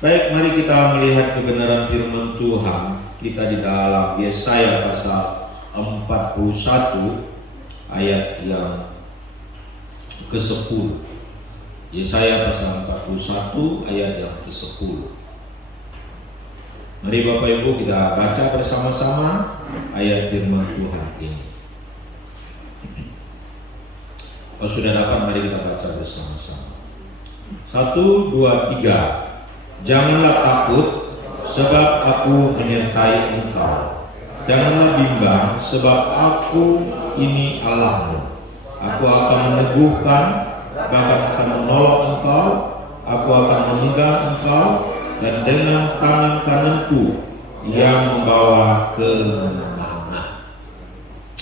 Baik, mari kita melihat kebenaran firman Tuhan kita di dalam Yesaya pasal 41 ayat yang ke-10. Yesaya pasal 41 ayat yang ke-10. Mari Bapak Ibu kita baca bersama-sama ayat firman Tuhan ini. Kalau sudah dapat, mari kita baca bersama-sama. 1, 2, 3. Janganlah takut, sebab aku menyertai engkau. Janganlah bimbang, sebab aku ini Allahmu. Aku akan meneguhkan, bahkan akan menolong engkau. Aku akan memegang engkau, dan dengan tangan kananku yang membawa kemenangan.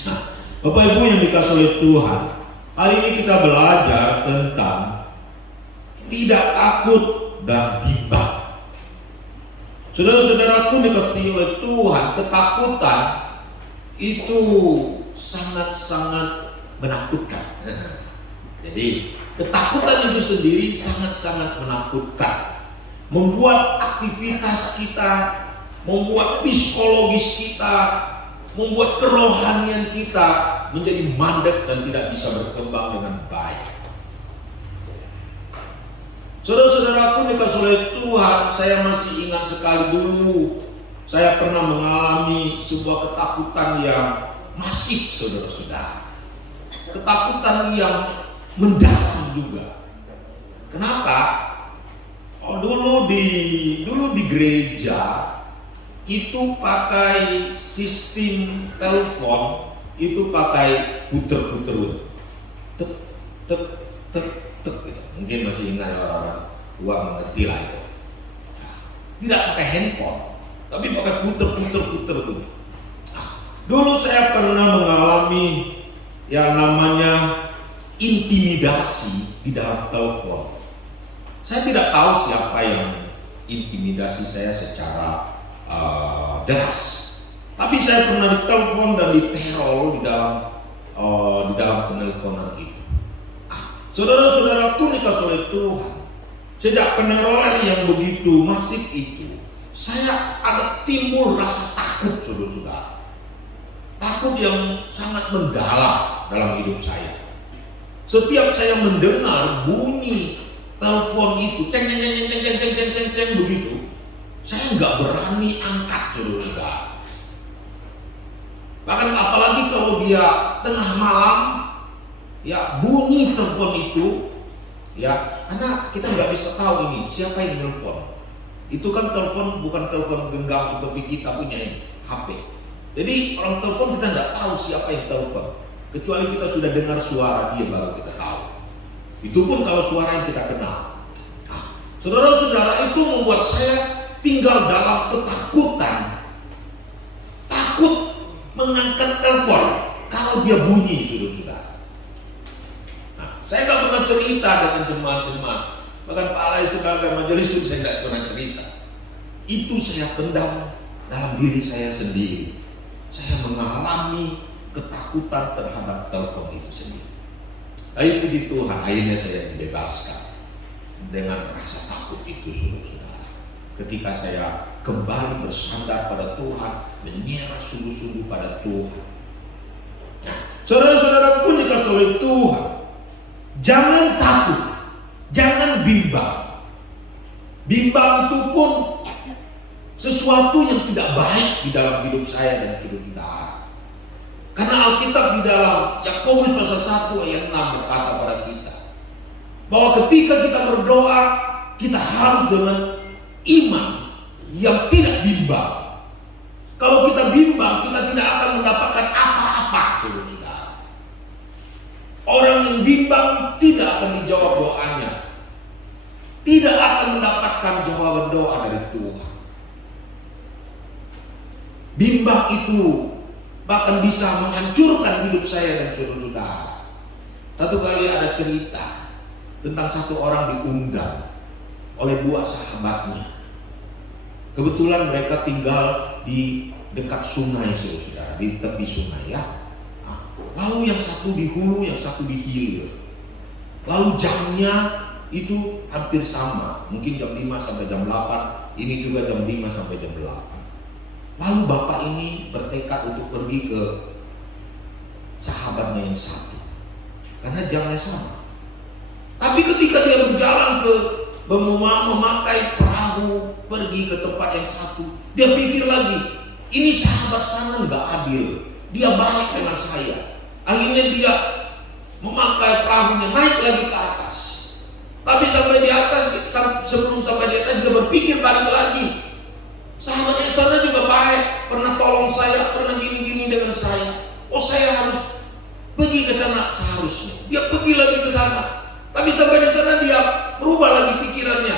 Nah, Bapak Ibu yang dikasihi oleh Tuhan, hari ini kita belajar tentang tidak takut dan bimbang. Saudara-saudaraku dikasihi oleh Tuhan, ketakutan itu sangat-sangat menakutkan. Jadi ketakutan itu sendiri sangat-sangat menakutkan, membuat aktivitas kita, membuat psikologis kita, membuat kerohanian kita menjadi mandek dan tidak bisa berkembang dengan baik. Saudara-saudaraku dikasihi oleh Tuhan, saya masih ingat sekali dulu saya pernah mengalami sebuah ketakutan yang masif, saudara-saudara. Ketakutan yang mendalam juga. Kenapa? Dulu di gereja itu pakai sistem telepon, itu pakai puter-puter, tek tek tek tek gitu. Mungkin masih ingat orang-orang tua mengerti lah itu. Nah, tidak pakai handphone, tapi pakai puter-puter gitu. Nah, dulu saya pernah mengalami yang namanya intimidasi di dalam telepon. Saya tidak tahu siapa yang intimidasi saya secara jelas, tapi saya pernah ditelepon dan diteror di dalam penelponan itu. Saudara-saudaraku dikasihi oleh Tuhan, sejak peneroran yang begitu masif itu, saya ada timbul rasa takut, saudara-saudara. Takut yang sangat mendalam dalam hidup saya. Setiap saya mendengar bunyi telepon itu, ceng begitu, saya nggak berani angkat, saudara-saudara. Bahkan apalagi kalau dia tengah malam, ya bunyi telepon itu, ya karena kita nggak bisa tahu ini siapa yang telepon. Itu kan telepon bukan telepon genggam seperti kita punya ini HP. Jadi orang telepon kita nggak tahu siapa yang telepon, kecuali kita sudah dengar suara dia baru kita tahu. Itu pun kalau suara yang kita kenal. Nah, saudara-saudara, itu membuat saya tinggal dalam ketakutan, takut mengangkat telepon kalau dia bunyi, saudara-saudara. Saya nggak pernah cerita dengan jemaat-jemaat, bahkan Pak Alai sebagai majelis itu saya nggak pernah cerita. Itu saya pendam dalam diri saya sendiri. Saya mengalami ketakutan terhadap telepon itu sendiri. Tapi puji Tuhan, akhirnya saya dibebaskan dengan rasa takut itu, saudara-saudara. Ketika saya kembali bersandar pada Tuhan, menyerah sungguh-sungguh pada Tuhan. Nah, saudara-saudara pun dikasihi oleh Tuhan, jangan takut, jangan bimbang. Bimbang itu pun sesuatu yang tidak baik di dalam hidup saya dan saudara-saudara. Karena Alkitab di dalam Yakobus pasal 1 ayat 6 berkata pada kita bahwa ketika kita berdoa, kita harus dengan iman yang tidak bimbang. Kalau kita bimbang, kita tidak akan mendapatkan apa-apa, saudara-saudara. Orang yang bimbang tidak akan dijawab doanya, tidak akan mendapatkan jawaban doa dari Tuhan. Bimbang itu bahkan bisa menghancurkan hidup saya dan saudara-saudara. Satu kali ada cerita tentang satu orang diundang oleh dua sahabatnya. Kebetulan mereka tinggal di dekat sungai, saudara, di tepi sungai ya. Lalu yang satu di hulu, yang satu di hilir. Lalu jamnya itu hampir sama. Mungkin jam 5 sampai jam 8, ini juga jam 5 sampai jam 8. Lalu bapak ini bertekad untuk pergi ke sahabatnya yang satu, karena jamnya sama. Tapi ketika dia berjalan ke memakai perahu pergi ke tempat yang satu, dia pikir lagi, ini sahabat sana nggak adil, dia baik dengan saya. Akhirnya dia memakai perahunya naik lagi ke atas. Tapi sampai di atas, sebelum sampai di atas dia berpikir balik lagi, sahabatnya sana juga baik, pernah tolong saya, pernah gini-gini dengan saya. Oh, saya harus pergi ke sana seharusnya. Dia pergi lagi ke sana. Tapi sampai di sana dia berubah lagi pikirannya,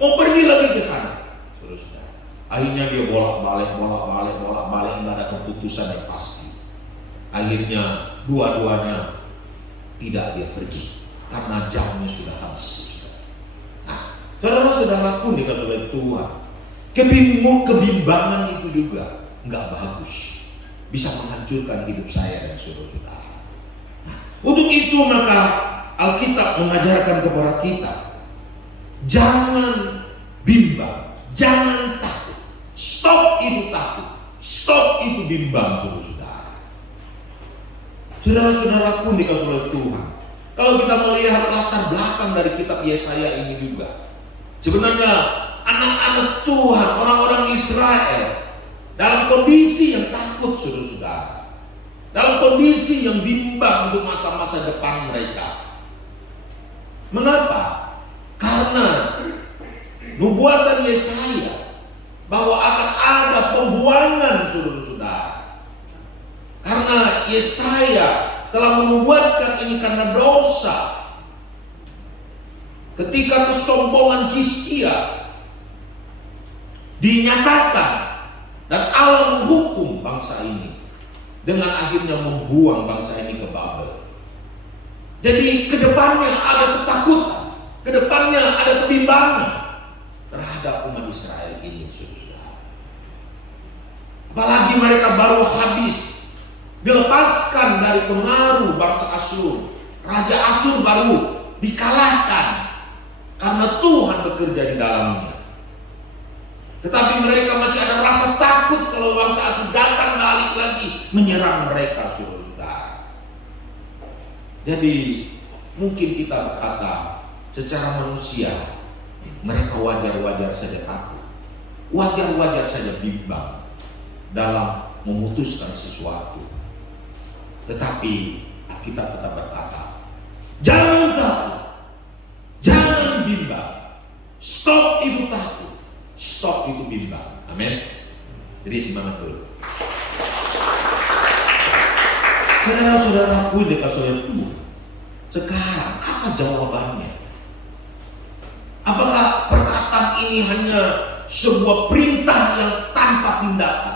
mau pergi lagi ke sana. Saudara-saudara, akhirnya dia bolak-balik, nggak ada keputusan yang pasti. Akhirnya dua-duanya tidak dia pergi karena jamnya sudah habis. Nah, saudara-saudara pun dikatakan oleh Tuhan, kebimbangan itu juga nggak bagus, bisa menghancurkan hidup saya dan saudara-saudara. Nah, untuk itu maka Alkitab mengajarkan kepada kita, jangan bimbang, jangan takut. Stop itu takut, stop itu bimbang, saudara-saudara. Saudara-saudara pun dikasih oleh Tuhan. Kalau kita melihat latar belakang dari kitab Yesaya ini juga, sebenarnya anak-anak Tuhan, orang-orang Israel dalam kondisi yang takut, saudara-saudara, dalam kondisi yang bimbang untuk masa-masa depan mereka. Mengapa? Karena nubuatan Yesaya bahwa akan ada pembuangan, saudara-saudara. Karena Yesaya telah menubuatkan ini karena dosa. Ketika kesombongan Hizkia dinyatakan dan Allah menghukum bangsa ini dengan akhirnya membuang bangsa ini ke Babel. Jadi kedepannya ada ketakutan, kedepannya ada kebimbangan terhadap umat Israel ini, saudara. Apalagi mereka baru habis dilepaskan dari pengaruh bangsa Asyur. Raja Asyur baru dikalahkan karena Tuhan bekerja di dalamnya. Tetapi mereka masih ada rasa takut kalau bangsa Asyur datang balik lagi menyerang mereka, saudara. Jadi mungkin kita berkata secara manusia mereka wajar-wajar saja takut, wajar-wajar saja bimbang dalam memutuskan sesuatu. Tetapi kita tetap berkata, jangan takut, jangan bimbang. Stop itu takut, stop itu bimbang. Amin. Jadi semangat dulu. Saudara-saudara pun dikasih oleh Tuhan. Sekarang apa jawabannya? Apakah perkataan ini hanya sebuah perintah yang tanpa tindakan?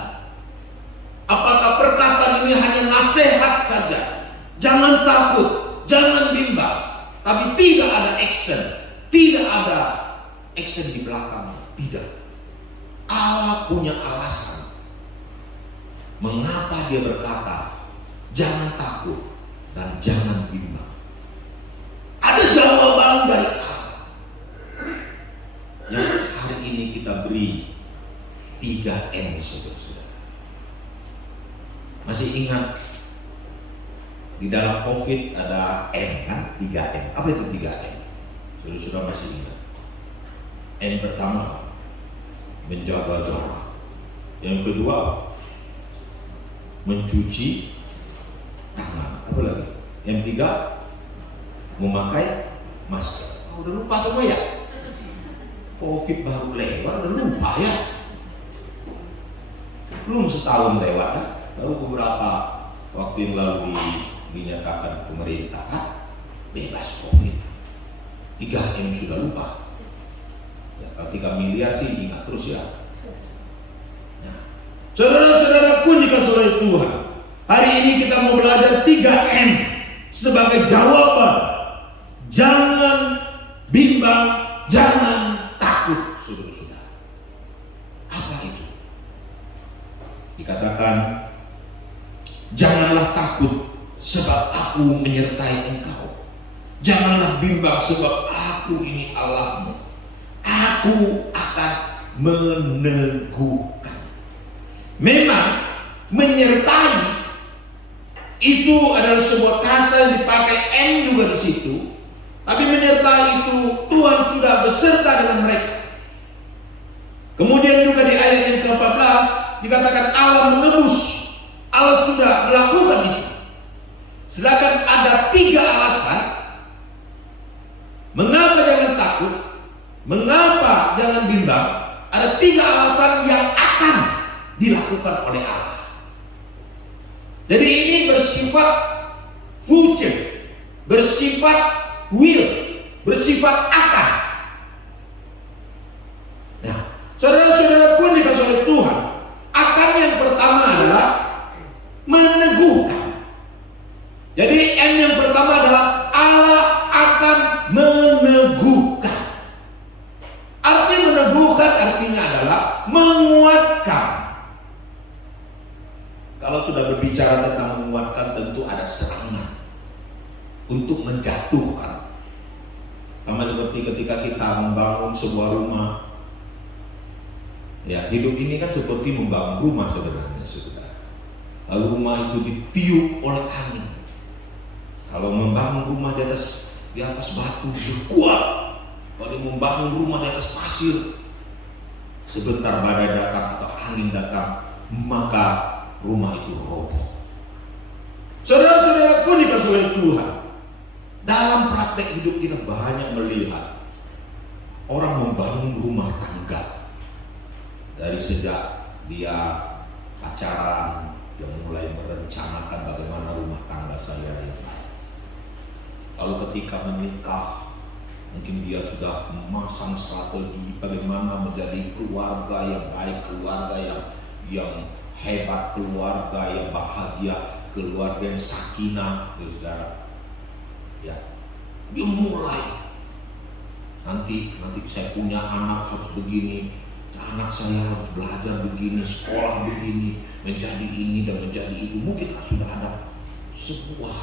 Apakah perkataan ini hanya nasihat saja? Jangan takut, jangan bimbang, tapi tidak ada action, tidak ada action di belakangnya. Tidak. Allah punya alasan mengapa dia berkata jangan takut dan jangan bimbang. Ada jawaban dari Allah yang hari ini kita beri 3M, saudara-saudara. Masih ingat di dalam COVID ada M kan? 3M. Apa itu 3M? Saudara-saudara masih ingat? M pertama menjaga jarak. Yang kedua mencuci tangan. Apa lagi? Yang tiga memakai masker. Oh, udah lupa semua ya? COVID baru lewat udah lupa ya? Belum setahun lewat kan? Baru beberapa waktu yang lalu dinyatakan pemerintah kan? Bebas COVID. 3M sudah lupa. Ya, kalau 3 miliar sih ingat terus ya. Nah, saudara-saudara pun dikasih oleh Tuhan. Hari ini kita mau belajar 3M sebagai jawaban. Jangan bimbang, jangan takut, saudara-saudara. Apa itu? Dikatakan, janganlah takut sebab aku menyertai engkau. Janganlah bimbang sebab aku ini Allahmu. Aku akan meneguhkan. Memang menyertai itu adalah sebuah kata yang dipakai M juga di situ. Tapi menyertai itu Tuhan sudah beserta dengan mereka. Kemudian juga di ayat yang ke-14 dikatakan Allah menebus. Allah sudah melakukan itu. Sedangkan ada 3 alasan mengapa jangan takut, mengapa jangan bimbang. Ada 3 alasan yang akan dilakukan oleh Allah. Jadi ini bersifat future, bersifat will, bersifat akan. Nah, saudara-saudara pun dikasih oleh Tuhan, akan yang pertama adalah meneguhkan. Jadi M yang pertama adalah Allah akan meneguhkan. Arti meneguhkan artinya adalah menguatkan. Kalau sudah berbicara tentang menguatkan, tentu ada serangan untuk menjatuhkan. Sama seperti ketika kita membangun sebuah rumah. Ya, hidup ini kan seperti membangun rumah sebenarnya, saudara. Lalu rumah itu ditiup oleh angin. Kalau membangun rumah di atas batu, dia kuat. Kalau membangun rumah di atas pasir, sebentar badai datang atau angin datang, maka rumah itu roboh. Saudara-saudara pun dikasih oleh Tuhan. Dalam praktek hidup kita banyak melihat orang membangun rumah tangga. Dari sejak dia pacaran, dia mulai merencanakan bagaimana rumah tangga saya ini. Lalu ketika menikah, mungkin dia sudah memasang strategi bagaimana menjadi keluarga yang baik, keluarga yang hebat, keluarga yang bahagia, keluarga yang sakinah, saudara. Ya, dia mulai. Nanti saya punya anak harus begini, anak saya harus belajar begini, sekolah begini, menjadi ini dan menjadi itu. Mungkin sudah ada sebuah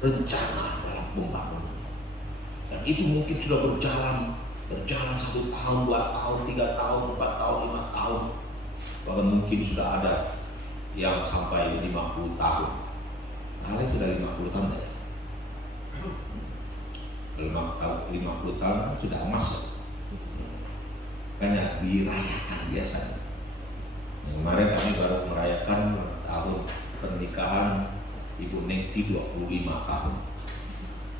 rencana dalam pembangunan. Dan itu mungkin sudah berjalan 1 tahun, 2 tahun, 3 tahun, 4 tahun, 5 tahun. Bahkan mungkin sudah ada yang sampai 50 tahun. Nah, sudah 50 tahun ya. 50 tahun kan sudah masuk. Karena dirayakan biasanya. Kemarin kami baru merayakan tahun pernikahan Ibu Nekti 25 tahun.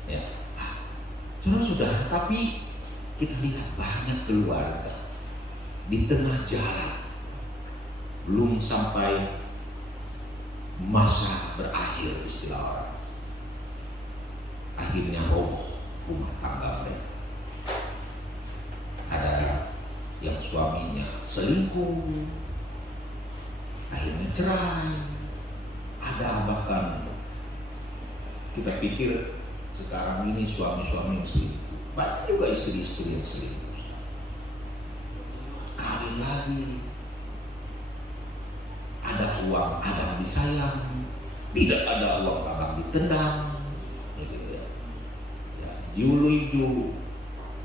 Ya. Sudah, tapi kita lihat banyak keluarga di tengah jalan, belum sampai masa berakhir istilah orang, akhirnya roboh rumah tangga mereka. Ada yang suaminya selingkuh, akhirnya cerai. Ada bahkan kita pikir sekarang ini suami-suami yang selingkuh, banyak juga istri-istri yang selingkuh. Kawin lagi, ada uang abang disayang, tidak ada uang abang ditendang. Yuluidu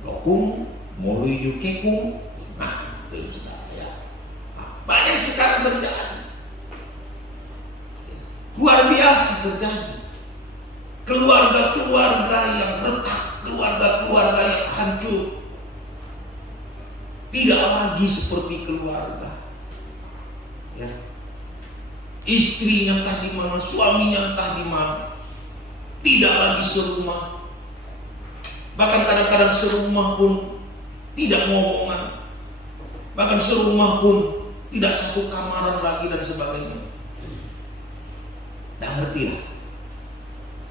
dokung, moluidu kekung. Nah, itu sudah ya. Banyak sekarang terjadi. Luar biasa terjadi. Keluarga-keluarga yang retak, keluarga-keluarga yang hancur. Tidak lagi seperti keluarga. Ya. Istrinya entah di mana, suaminya entah di mana. Tidak lagi serumah. Bahkan kadang-kadang serumah pun tidak ngomongan. Bahkan serumah pun tidak satu kamaran lagi dan sebagainya. Tidak ngerti lah.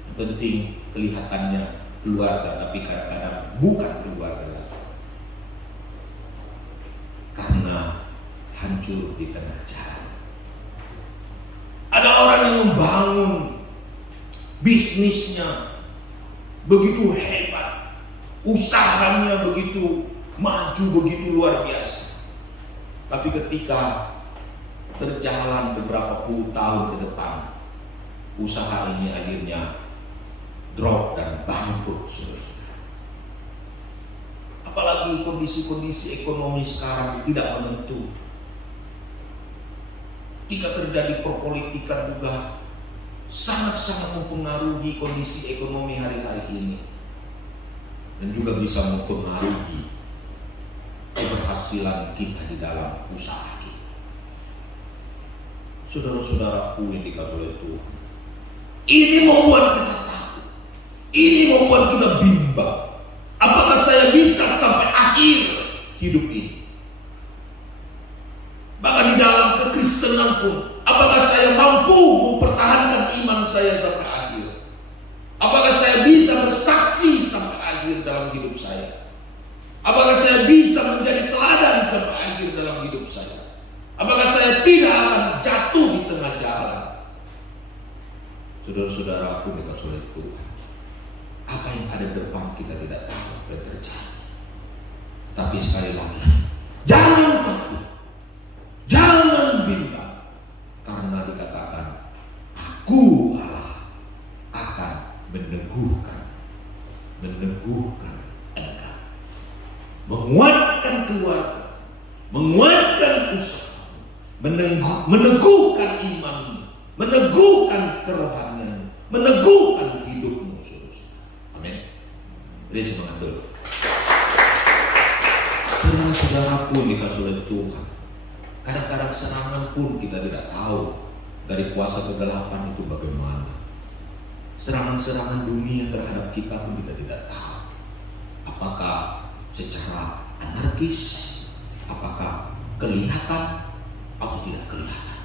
Yang penting kelihatannya keluarga, tapi kadang-kadang bukan keluarga lagi. Karena hancur di tengah jalan. Ada orang yang membangun bisnisnya begitu hebat. Usahanya begitu maju, begitu luar biasa. Tapi ketika berjalan beberapa puluh tahun ke depan, usaha ini akhirnya drop dan bangkrut, saudara. Apalagi kondisi-kondisi ekonomi sekarang tidak menentu. Ketika terjadi perpolitikan juga sangat-sangat mempengaruhi kondisi ekonomi hari-hari ini, dan juga bisa mempengaruhi keberhasilan kita di dalam usaha kita. Saudara-saudaraku yang dikasihi oleh Tuhan, ini membuat kita takut, ini membuat kita bimbang. Apakah saya bisa sampai akhir hidup ini? Bahkan di dalam kekristenan pun, apakah saya mampu mempertahankan iman saya sampai akhir? Apakah saya bisa bersaksi sampai akhir dalam hidup saya? Apakah saya bisa menjadi teladan sampai akhir dalam hidup saya? Apakah saya tidak akan jatuh di tengah jalan? Saudara-saudaraku dikasihi oleh Tuhan, apa yang ada di depan kita tidak tahu apa yang terjadi. Tapi sekali lagi, jangan takut, jangan bimbang, karena dikatakan Aku Allah akan meneguhkan engkau, menguatkan keluarga, menguatkan usaha, meneguhkan imanmu, meneguhkan kerohanianmu, meneguhkan hidupmu. Amin. Beri semangat dulu. Saudara-saudaraku yang dikasihi oleh Tuhan, kadang-kadang serangan pun kita tidak tahu dari kuasa kegelapan itu bagaimana. Serangan-serangan dunia terhadap kita pun kita tidak tahu. Apakah secara anarkis, apakah kelihatan atau tidak kelihatan.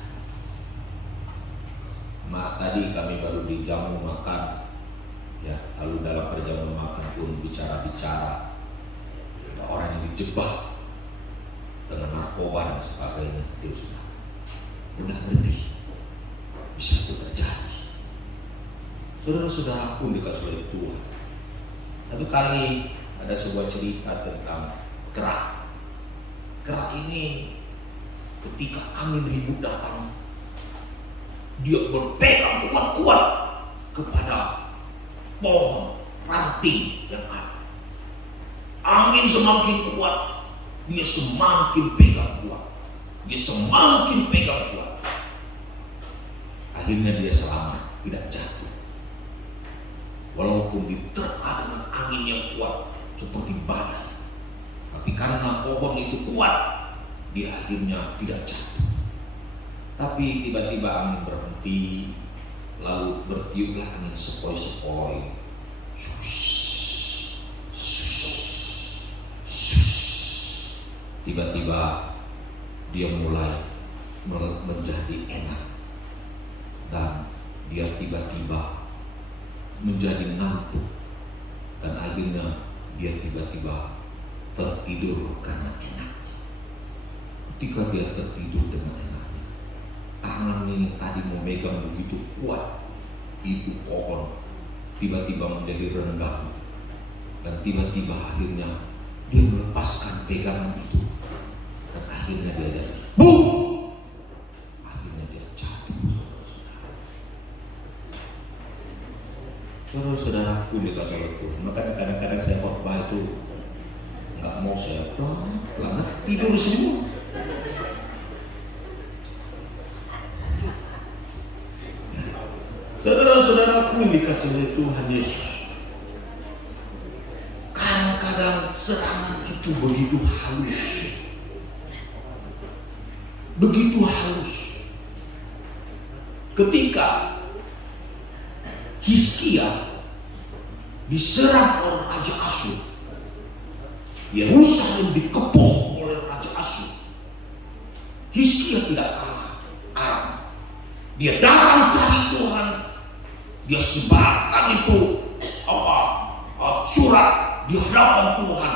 Tadi kami baru dijamu makan, ya, lalu dalam perjamuan makan pun bicara-bicara. Ada orang yang dijebak dengan narkoba dan sebagainya. Itu sudah ngerti bisa itu terjadi. Saudara-saudaraku dikasihi oleh Tuhan, satu kali ada sebuah cerita tentang kera. Kera ini ketika angin ribut datang, dia berpegang kuat-kuat kepada pohon ranting yang ada. Angin semakin kuat, dia semakin pegang kuat. Dia semakin pegang kuat. Akhirnya dia selamat, tidak jatuh. Walaupun diterpa dengan angin yang kuat seperti badai, tapi karena pohon itu kuat, dia akhirnya tidak jatuh. Tapi tiba-tiba angin berhenti, lalu bertiuplah angin sepoi-sepoi. Tiba-tiba dia mulai menjadi enak, dan dia tiba-tiba menjadi ngantuk, dan akhirnya dia tiba-tiba tertidur karena enak. Ketika dia tertidur dengan enaknya, tangan ini tadi memegang begitu kuat itu pohon tiba-tiba menjadi renggang, dan tiba-tiba akhirnya dia melepaskan pegangan itu, dan akhirnya dia jatuh. Boom! Akhirnya dia jatuh. Saudara-saudaraku dikasihi oleh Tuhan, makanya kadang-kadang saya khotbah itu nggak mau saya pelan, tidur semua. Saudara-saudaraku dikasihi oleh Tuhan Yesus, kadang-kadang serangan itu begitu halus, begitu halus. Ketika Hizkia diserang oleh Raja Asyur, Yerusalem dikepung oleh Raja Asyur, Hizkia tidak kalah. Dia datang cari Tuhan, dia sebarkan itu surat di hadapan Tuhan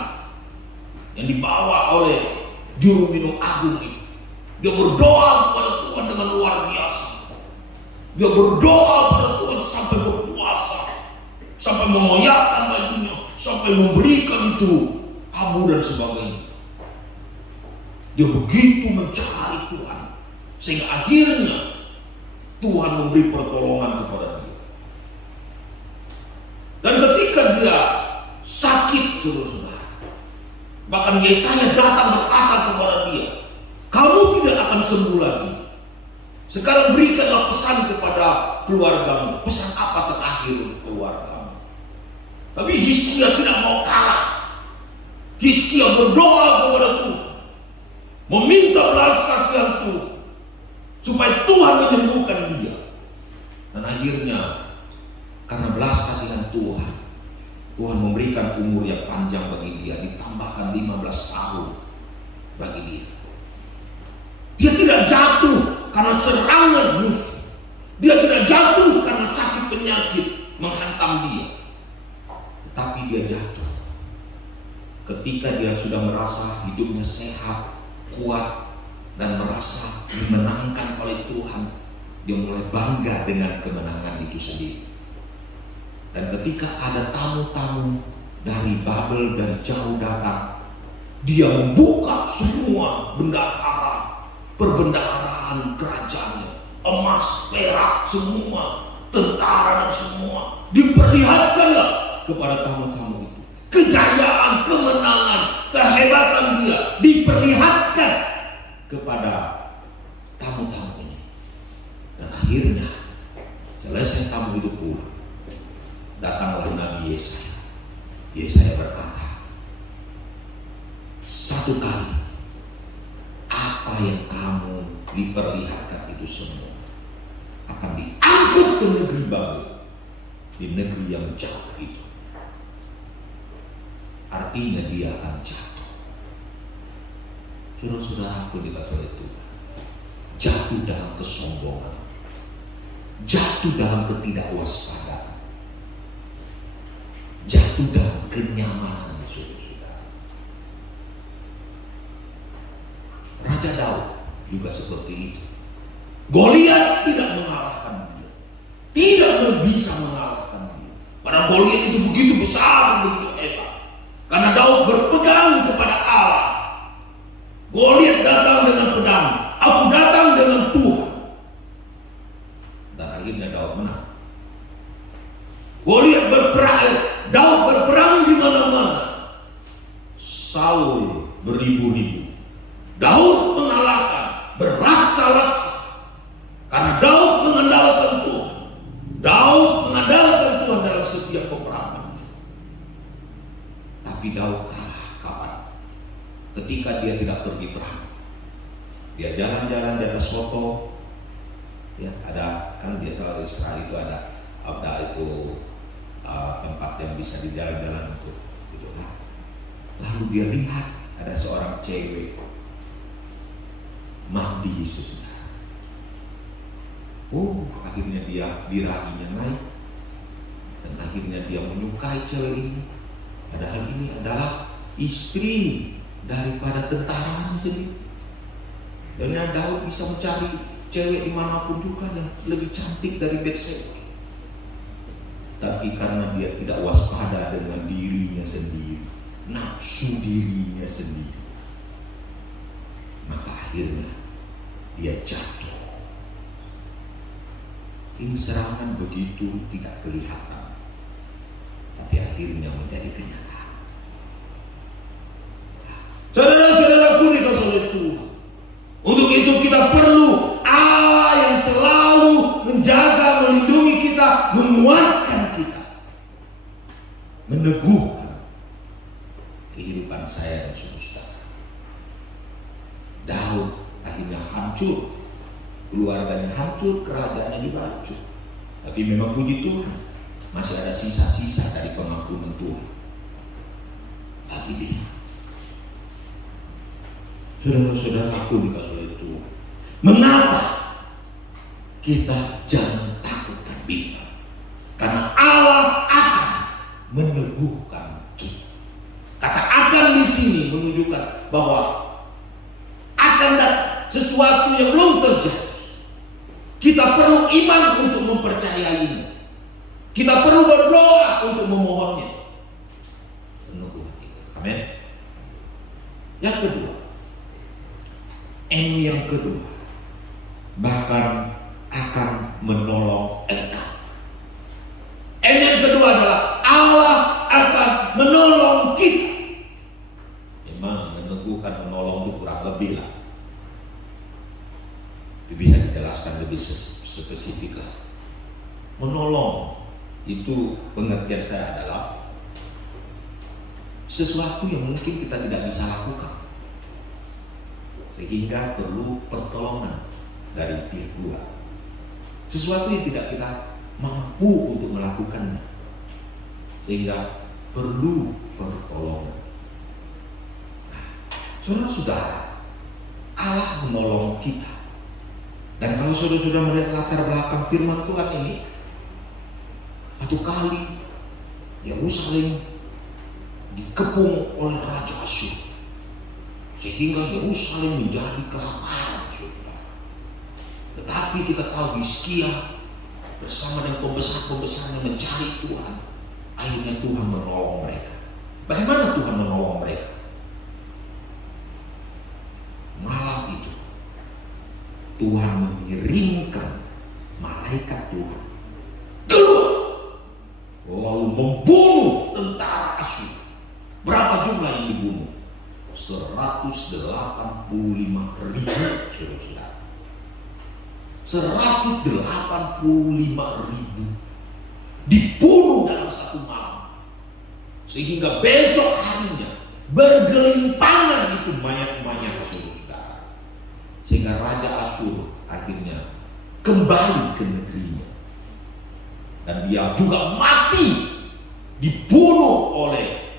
yang dibawa oleh juru minum agung ini. Dia berdoa kepada Tuhan dengan luar biasa. Dia berdoa kepada Tuhan sampai berpuasa, sampai mengoyakkan bajunya, sampai memberikan itu abu dan sebagainya. Dia begitu mencari Tuhan, sehingga akhirnya Tuhan memberi pertolongan kepada dia. Bahkan Yesaya datang berkata kepada dia, kamu tidak akan sembuh lagi. Sekarang berikanlah pesan kepada keluargamu. Pesan apa terakhir untuk keluargamu? Tapi Hizkia tidak mau kalah. Hizkia berdoa kepada Tuhan, meminta belas kasihan Tuhan, supaya Tuhan menyembuhkan dia. Dan akhirnya karena belas kasihan Tuhan, Tuhan memberikan umur yang panjang bagi dia, ditambahkan 15 tahun bagi dia. Dia tidak jatuh karena serangan musuh. Dia tidak jatuh karena sakit penyakit menghantam dia. Tetapi dia jatuh ketika dia sudah merasa hidupnya sehat, kuat, dan merasa dimenangkan oleh Tuhan. Dia mulai bangga dengan kemenangan itu sendiri. Dan ketika ada tamu-tamu dari Babel, dari jauh datang, dia membuka semua bendahara, perbendaharaan kerajaannya, emas, perak, semua, tentara dan semua, diperlihatkanlah kepada tamu-tamu itu. Kejayaan, kemenangan, kehebatan dia diperlihatkan kepada tamu-tamu ini. Dan akhirnya selesai tamu itu pulang, datanglah Nabi Yesaya. Yesaya berkata, satu kali apa yang kamu diperlihatkan itu semua akan diangkut ke negeri Babel, di negeri yang jauh itu. Artinya dia akan jatuh. Saudara-saudaraku dikasih oleh Tuhan, jatuh dalam kesombongan, jatuh dalam ketidakwaspodaan, jatuh dalam kenyamanan, saudara-saudara. Raja Daud juga seperti itu. Goliat tidak mengalahkan dia, tidak bisa mengalahkan dia. Padahal Goliat itu begitu besar, begitu hebat. Karena Daud berpegang kepada Allah. Goliat datang dengan pedang, aku datang dengan Tuhan. Dan akhirnya Daud menang. Goliat berperang, Daud berperang di mana-mana. Saul beribu-ribu, Daud mengalahkan berlaksa-laksa. Karena Daud mengandalkan Tuhan. Daud mengandalkan Tuhan dalam setiap peperangan. Tapi Daud kalah kapan? Ketika dia tidak pergi perang. Dia jalan-jalan di atas soto. Ya, ada kan biasa orang Israel itu ada itu tempat yang bisa di jalan-jalan untuk gitu kan. Lalu dia lihat ada seorang cewek mandi Yesus. Akhirnya dia birahinya naik, dan akhirnya dia menyukai cewek ini. Padahal ini adalah istri daripada tentara sendiri. Dan Daud bisa mencari cewek dimanapun juga yang lebih cantik dari Bathsheba. Tapi karena dia tidak waspada dengan dirinya sendiri, nafsu dirinya sendiri, maka akhirnya dia jatuh. Ini serangan begitu tidak kelihatan, tapi akhirnya menjadi kenyataan. Saudara-saudaraku dikasih oleh Tuhan, untuk itu kita perlu Allah yang selalu menjaga, melindungi kita, menguatkan kita, meneguhkan kehidupan saya dan saudara. Daud akhirnya hancur, keluarganya hancur, kerajaannya juga hancur. Tapi memang puji Tuhan, masih ada sisa-sisa dari pengampunan Tuhan bagi dia. Saudara-saudara aku dikasih oleh Tuhan, mengapa kita jangan takut dan bimbang? Karena Allah akan meneguhkan kita. Kata akan di sini menunjukkan bahwa akan datang sesuatu yang belum terjadi. Kita perlu iman untuk mempercayainya. Kita perlu berdoa untuk memohonnya. Menunggu kita. Amin. Yang kedua, yang kedua, bahkan akan menolong engkau. Yang kedua adalah Allah akan menolong kita. Memang Saya jelaskan lebih spesifik lah. Menolong itu pengertian saya adalah sesuatu yang mungkin kita tidak bisa lakukan, sehingga perlu pertolongan dari pihak luar. Sesuatu yang tidak kita mampu untuk melakukannya, sehingga perlu pertolongan. Nah, saudara-saudara, Allah menolong kita. Dan kalau saudara-saudara melihat latar belakang firman Tuhan ini, satu kali Yerusalem dikepung oleh Raja Asyur, sehingga Yerusalem menjadi kelaparan, saudara. Tetapi kita tahu Hizkia bersama dengan pembesar-pembesarnya mencari Tuhan. Akhirnya Tuhan menolong mereka. Bagaimana Tuhan menolong mereka? Malam itu Tuhan mengirimkan malaikat Tuhan keluar, lalu membunuh tentara Asyur. Berapa jumlah yang dibunuh? 185.000, saudara-saudara. 185.000 dibunuh dalam satu malam, sehingga besok harinya bergelimpangan itu mayat-mayat, saudara-saudara. Sehingga Raja Asyur akhirnya kembali ke negerinya, dan dia juga mati dibunuh oleh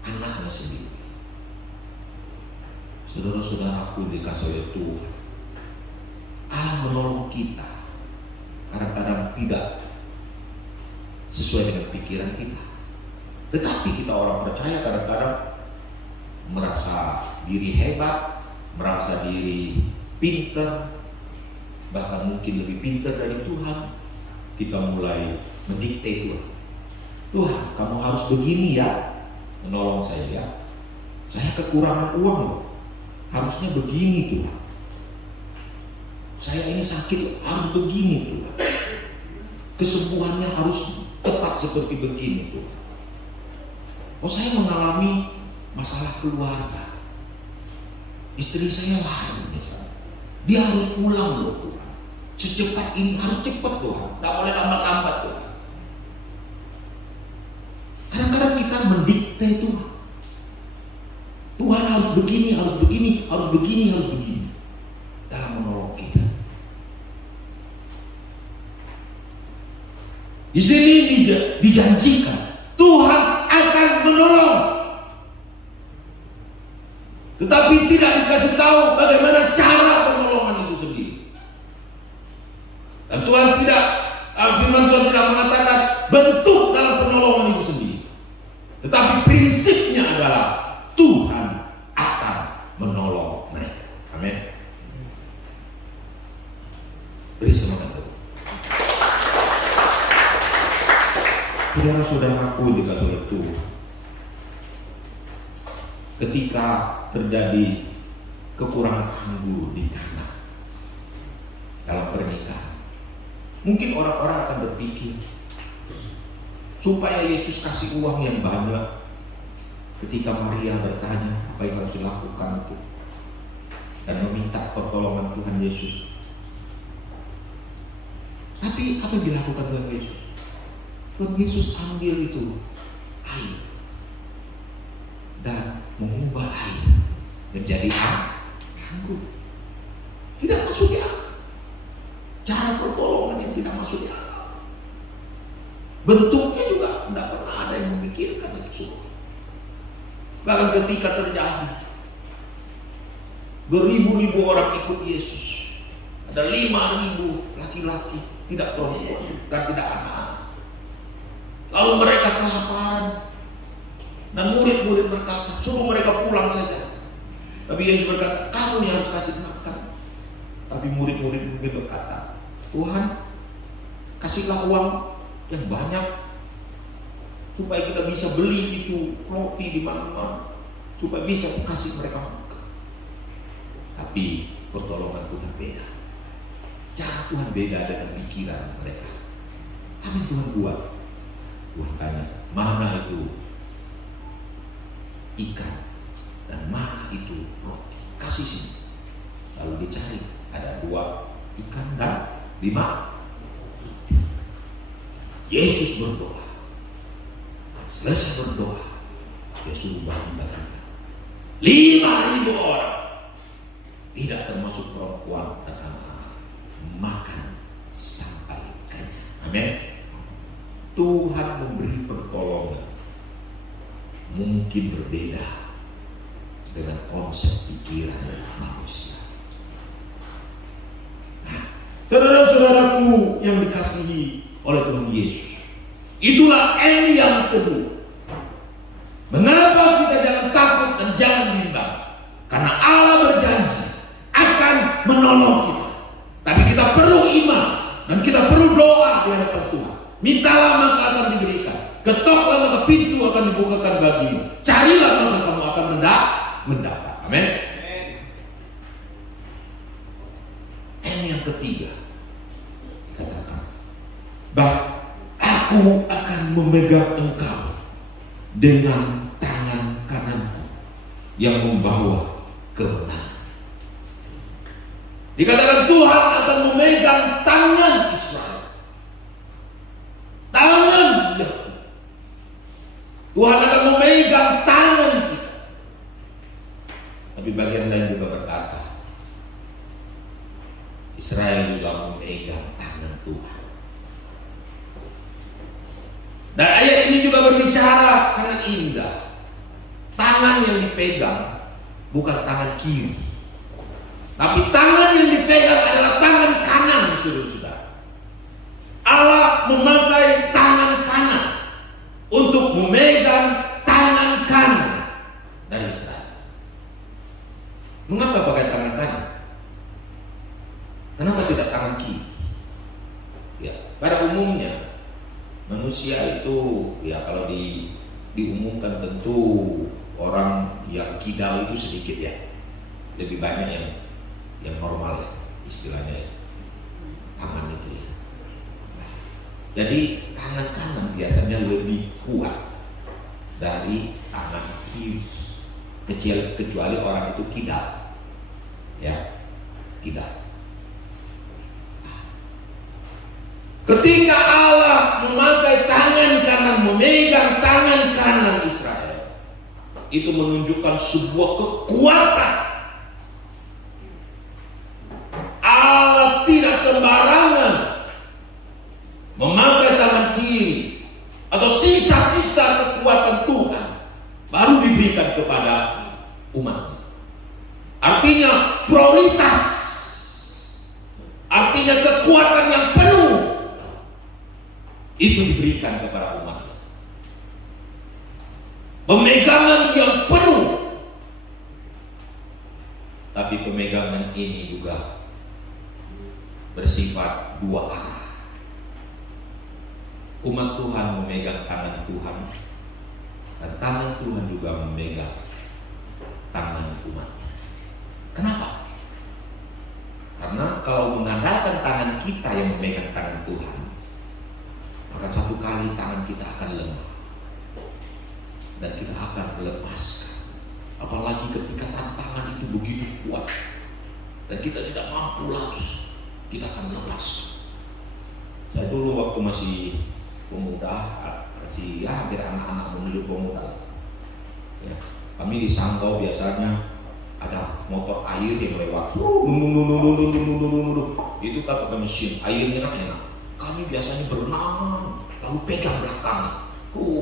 anaknya sendiri. Saudara-saudaraku dikasih oleh Tuhan, Allah menolong kita kadang-kadang tidak sesuai dengan pikiran kita. Tetapi kita orang percaya kadang-kadang merasa diri hebat, merasa diri pintar, bahkan mungkin lebih pintar dari Tuhan. Kita mulai mendikte Tuhan. Tuhan, kamu harus begini ya, menolong saya ya. Saya kekurangan uang loh, harusnya begini Tuhan. Saya ini sakit, harus begini Tuhan. Kesembuhannya harus tepat seperti begini Tuhan. Oh, saya mengalami masalah keluarga, istri saya lahir misalnya, dia harus pulang loh Tuhan. Secepat ini, harus cepat Tuhan, tidak boleh lambat-lambat Tuhan. Kadang-kadang kita mendikte Tuhan. Tuhan harus begini, harus begini, harus begini, harus begini, dalam menolong kita. Di sini dijanjikan Tuhan akan menolong, tetapi tidak dikasih tahu bagaimana cara penolongan itu sendiri. Dan Tuhan tidak, firman Tuhan tidak mengatakan bentuk dalam penolongan itu sendiri, tetapi prinsipnya adalah Tuhan akan menolong mereka. Amin. Beri semangat. Saudara-saudaraku yang dikasihi oleh Tuhan, ketika terjadi kekurangan anggur di tanah dalam pernikahan, mungkin orang-orang akan berpikir supaya Yesus kasih uang yang banyak. Ketika Maria bertanya apa yang harus dilakukan itu dan meminta pertolongan Tuhan Yesus, tapi apa yang dilakukan Tuhan Yesus? Tuhan Yesus ambil itu air dan mengubah air menjadi anggur. Tidak masuk di akal. Cara pertolongan yang tidak masuk di akal. Bentuknya juga tidak pernah ada yang memikirkan itu semua. Bahkan ketika terjadi beribu-ribu orang ikut Yesus, ada 5.000 laki-laki, tidak perempuan dan tidak anak-anak. Lalu mereka kelaparan, dan murid-murid berkata, suruh mereka pulang saja. Tapi Yesus berkata, kamu yang harus kasih makan. Tapi murid-murid mungkin berkata, Tuhan, kasihlah uang yang banyak supaya kita bisa beli itu roti di mana-mana, supaya bisa kasih mereka makan. Tapi pertolongan Tuhan beda. Cara Tuhan beda dengan pikiran mereka. Apa yang Tuhan buat? Tuhan tanya, mana itu ikan dan mana itu roti? Kasih sini. Lalu dicari, ada 2 2 ikan dan 5. Yesus berdoa. Selesai berdoa, dia suruh bagi-bagikan 5.000 orang, tidak termasuk perempuan dan anak-anak, makan sampai kenyang. Amin. Tuhan memberi pertolongan mungkin berbeda dengan konsep pikiran manusia. Nah, saudara-saudaraku yang dikasihi oleh Tuhan Yesus, itulah N yang kedua. Mengapa kita jangan takut dan jangan bimbang? Karena Allah berjanji akan menolong kita. Tapi kita perlu iman dan kita perlu doa di hadapan Tuhan. Mintalah maka akan diberikan. Ketoklah maka pintu akan dibukakan bagimu. Carilah maka kamu akan mendapat. Amin. N yang ketiga dikatakan, aku akan memegang engkau dengan tangan kananku yang membawa kemenangan. Dikatakan Tuhan akan memegang tangan Israel. Tangan Yakub. Tuhan akan memegang tangan kita. Tapi bagian lain juga berkata, Israel juga memegang tangan Tuhan. Dan ayat ini juga berbicara sangat indah. Tangan yang dipegang bukan tangan kiri, tapi tangan yang dipegang adalah tangan kanan, saudara-saudara. Allah memakai tangan kanan untuk memegang tangan kanan dari Israel. Mengapa pakai tangan kanan? Kenapa tidak tangan kiri? Ya, pada umumnya manusia itu ya kalau diumumkan tentu orang yang kidal itu sedikit ya, lebih banyak yang normal ya istilahnya ya, tangan itu ya. Nah, jadi tangan kanan biasanya lebih kuat dari tangan kiri, kecuali orang itu kidal ya, kidal. Ketika Allah memakai tangan kanan, memegang tangan kanan Israel, itu menunjukkan sebuah kekuatan. Allah tidak sembarangan memakai tangan kiri atau sisa-sisa kekuatan Tuhan baru diberikan kepada umatnya. Artinya prioritas, artinya kekuatan yang penuh itu diberikan kepada umatnya. Pemegangan yang penuh. Tapi pemegangan ini juga bersifat dua arah. Umat Tuhan memegang tangan Tuhan, dan tangan Tuhan juga memegang tangan umatnya. Kenapa? Karena kalau mengandalkan tangan kita yang memegang tangan Tuhan, maka satu kali tangan kita akan lemah dan kita akan melepaskan. Apalagi ketika tantangan itu begitu kuat dan kita tidak mampu lagi, kita akan melepaskan. Saya dulu waktu masih pemuda, masih ya hampir anak-anak menuju pemuda ya, kami di Sanggau biasanya ada motor air yang lewat, itu kata mesin airnya kan enak. Kami biasanya berenang, lalu pegang belakang.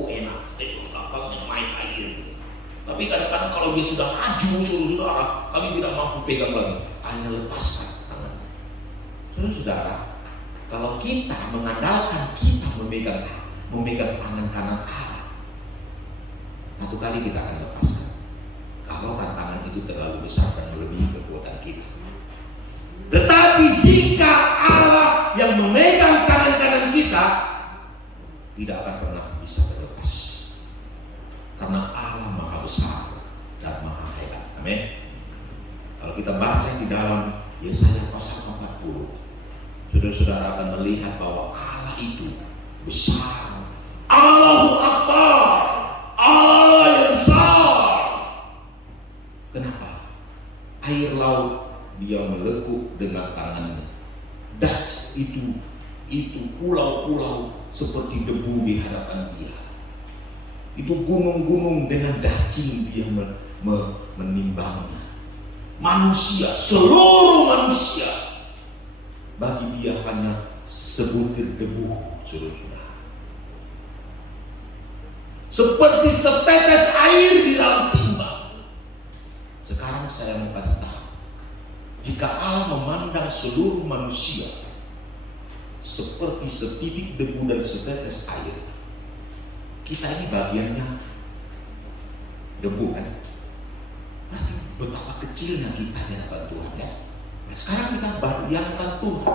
Enak, pegang belakangnya main air. Tapi kadang-kadang kalau dia sudah laju, saudara, kami tidak mampu pegang lagi. Hanya lepaskan tangan. Saudara, kalau kita mengandalkan kita memegang tangan kanan Allah, satu kali kita akan lepaskan. Kalau tantangan itu terlalu besar dan melebihi kekuatan kita. Tetapi jika Allah yang memegang tangan kanan kita, tidak akan pernah bisa terlepas. Karena Allah Maha Besar dan Maha Hebat. Amin. Kalau kita baca di dalam Yesaya pasal 40, saudara-saudara akan melihat bahwa Allah itu besar. Allahu Akbar, Allah yang besar. Kenapa? Air laut dia melekuk dengan tangannya. Dutch itu pulau-pulau seperti debu di hadapan dia. Itu gunung-gunung dengan dacing dia menimbangnya. Manusia, seluruh manusia, bagi dia hanya sebutir debu, saudara. Seperti setetes air di dalam timba. Sekarang saya mau kasih tahu, jika Allah memandang seluruh manusia seperti setitik debu dan setetes air, kita ini bagiannya debu kan? Berarti betapa kecilnya kita di hadapan Tuhan ya. Nah, sekarang kita bayangkan Tuhan,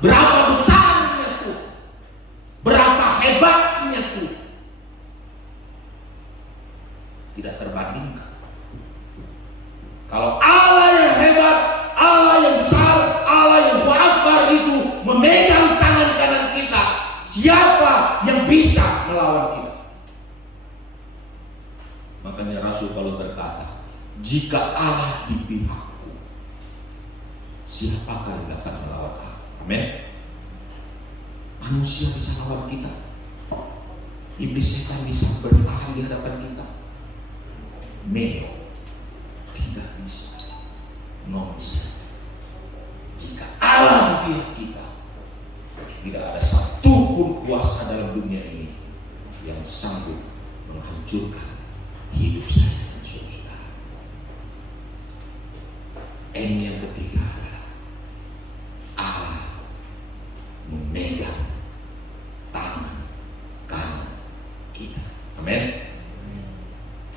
berapa besarnya Tuhan, berapa hebatnya Tuhan, tidak terbandingkan. Kalau Allah yang hebat, Allah yang besar, Allah yang Akbar itu memegang tangan kanan kita, siapa yang bisa melawan kita? Makanya Rasul Paulus berkata, jika Allah di pihakku, siapakah yang dapat melawan Allah? Amin. Manusia bisa lawan kita, iblis setan bisa bertahan di hadapan kita. Meo tidak bisa. Nonsense. Jika Allah di pihak kita, tidak ada satupun kuasa dalam dunia ini yang sanggup menghancurkan hidup saya dan saudara. Ini yang ketiga adalah Allah memegang tangan kanan kita. Amin.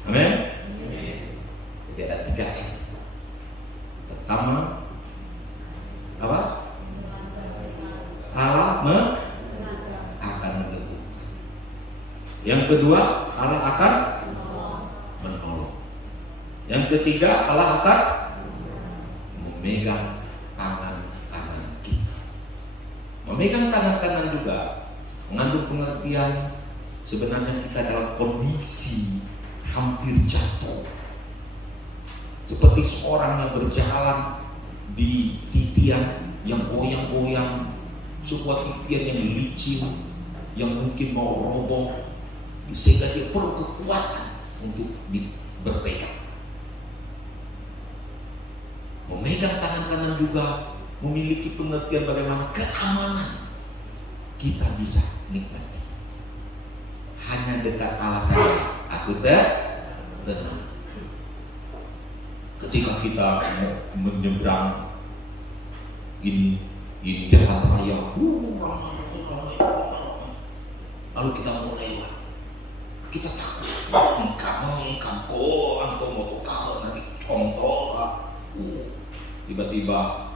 Amin. Jadi ada 3 M. Pertama, apa? Allah akan meneguhkan. Yang kedua, Allah akan menolong. Yang ketiga, Allah akan memegang tangan kanan kita. Memegang tangan kanan juga mengandung pengertian sebenarnya kita dalam kondisi hampir jatuh, seperti seorang yang berjalan di titian yang goyang-goyang, sebuah titian yang licin, yang mungkin mau roboh, sehingga dia perlu kekuatan untuk berpegang. Memegang tangan kanan juga memiliki pengertian bagaimana keamanan kita bisa nikmati. Hanya dekat Allah saja aku tenang. Ketika kita menyeberang ini jalan raya, lalu kita mau lewat, kita takut, engkang atau motor kau nanti contoh, tiba-tiba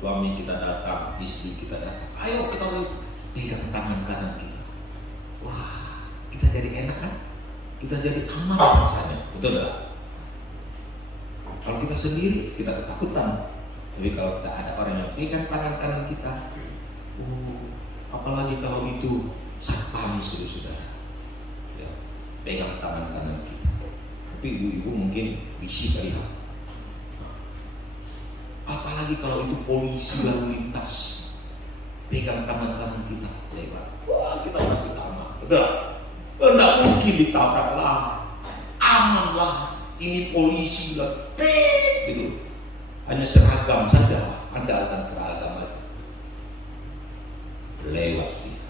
suami kita datang, istri kita datang, ayo kita pegang tangan kanan kita, wah kita jadi enak kan, kita jadi aman rasanya, betul tak? Kalau kita sendiri, kita ketakutan. Tapi kalau kita ada orang yang pegang tangan kanan kita, apalagi kalau itu satpam saudara, ya, pegang tangan kanan kita. Tapi ibu-ibu mungkin bisi kali ya. Apalagi kalau itu polisi lalu lintas, pegang tangan kanan kita lewat, wah kita pasti aman, betul? Tidak mungkin ditabrak lah, aman lah. Ini polisi bilang, gitu. Hanya seragam saja, andalkan seragam aja. Lewat kita.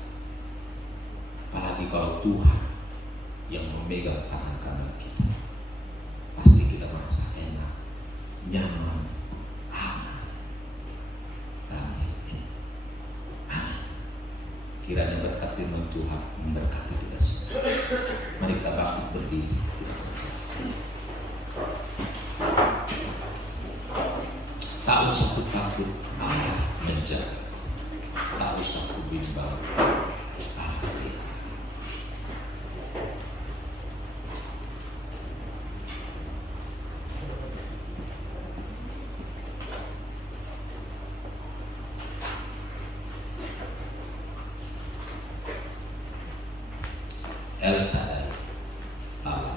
Apalagi kalau Tuhan yang memegang tangan kanan kita, pasti kita merasa enak, nyaman, aman. Amin. Amin. Kiranya berkat firman Tuhan memberkati kita semua. Mari kita bangkit berdiri. Tak usah takut, Allah menjaga. Tak usah bimbang, Allah bela. Elsa Allah.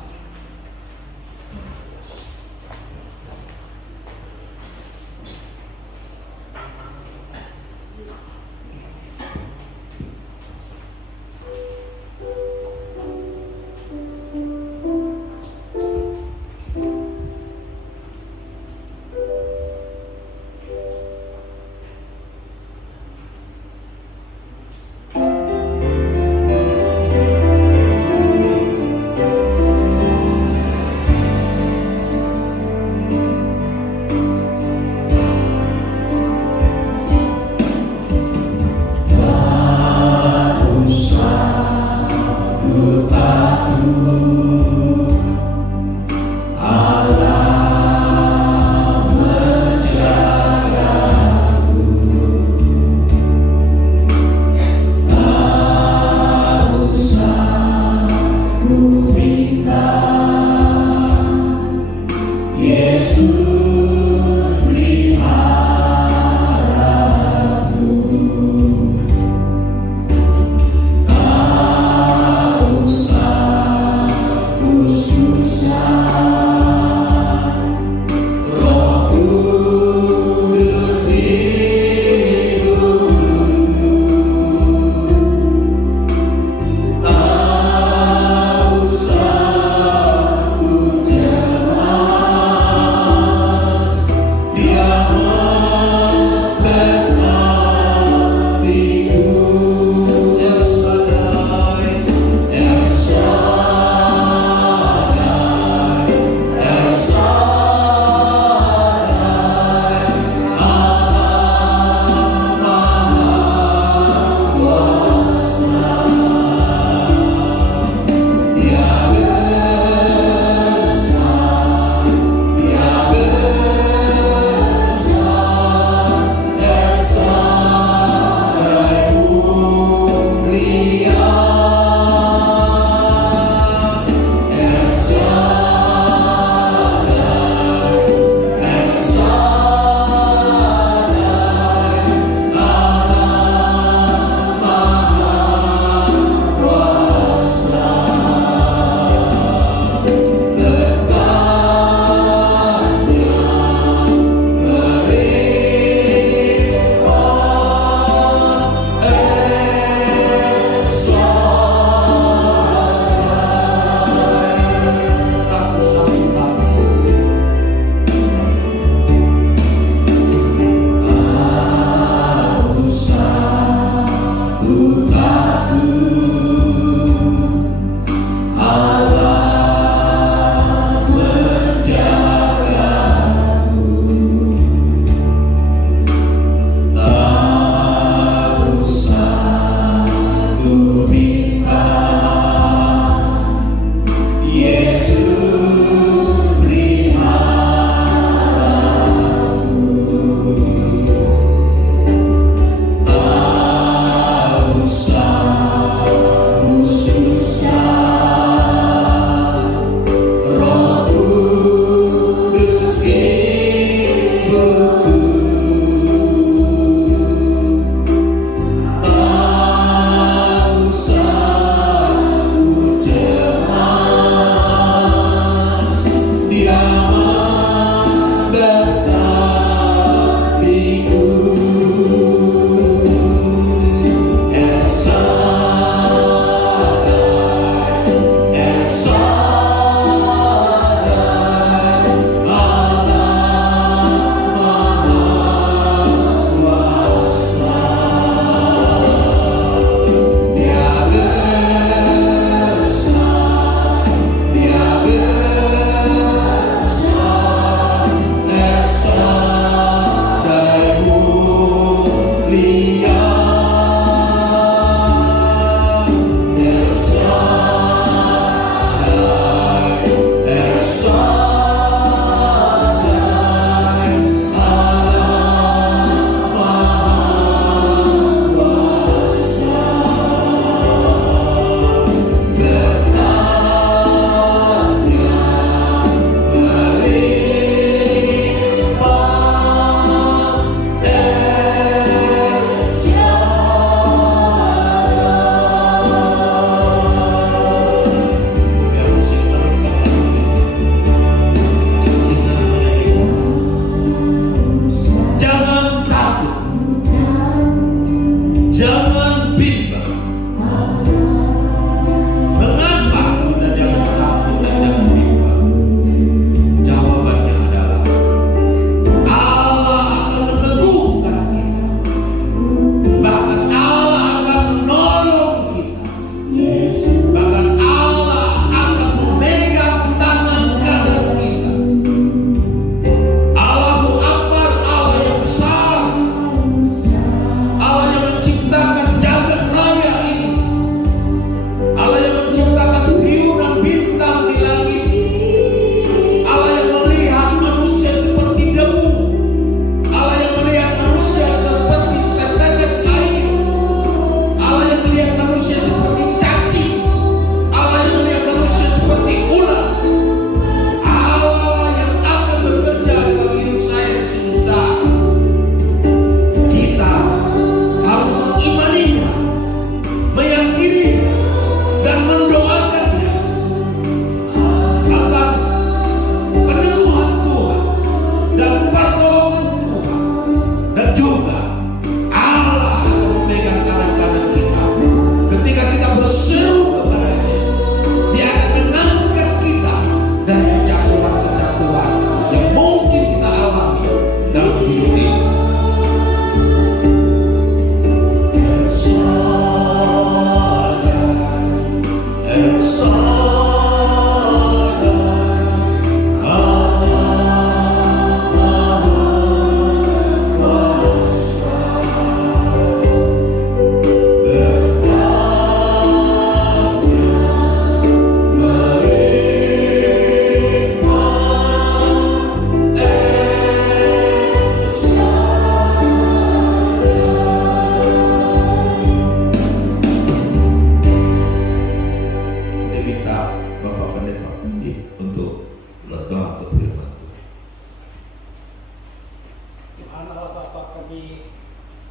Tuhan Allah Bapa kami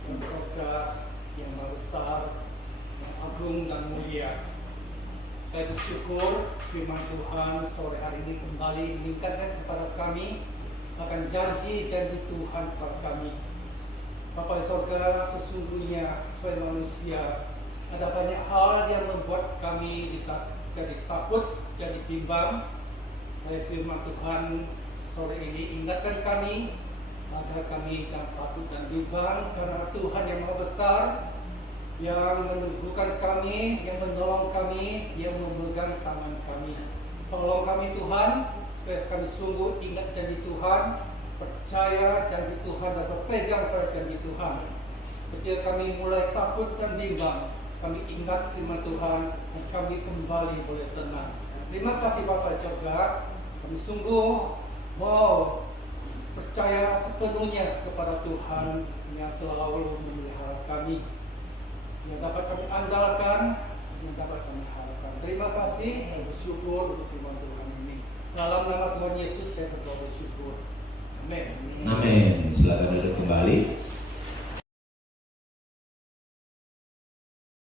yang surga, yang maha besar, yang agung dan mulia. Saya bersyukur firman Tuhan sore hari ini kembali mengingatkan kepada kami akan janji-janji Tuhan kepada kami. Bapa di surga, sesungguhnya sebagai manusia ada banyak hal yang membuat kami bisa jadi takut, jadi bimbang. Oleh firman Tuhan sore ini ingatkan kami agar kami jangan takut dan bimbang, karena Tuhan yang maha besar, yang meneguhkan kami, yang menolong kami, yang memegang tangan kami. Tolong kami Tuhan, supaya kami sungguh ingat janji Tuhan, percaya janji Tuhan dan berpegang pada janji Tuhan. Ketika kami mulai takut dan bimbang, kami ingat firman Tuhan dan kami kembali boleh tenang. Terima kasih Bapa di surga. Kami sungguh mau percaya sepenuhnya kepada Tuhan yang selalu memelihara kami, yang dapat kami andalkan, yang dapat kami harapkan. Terima kasih dan bersyukur untuk firman Tuhan ini. Dalam nama Tuhan Yesus saya berdoa bersyukur. Amin. Amin. Silakan duduk kembali.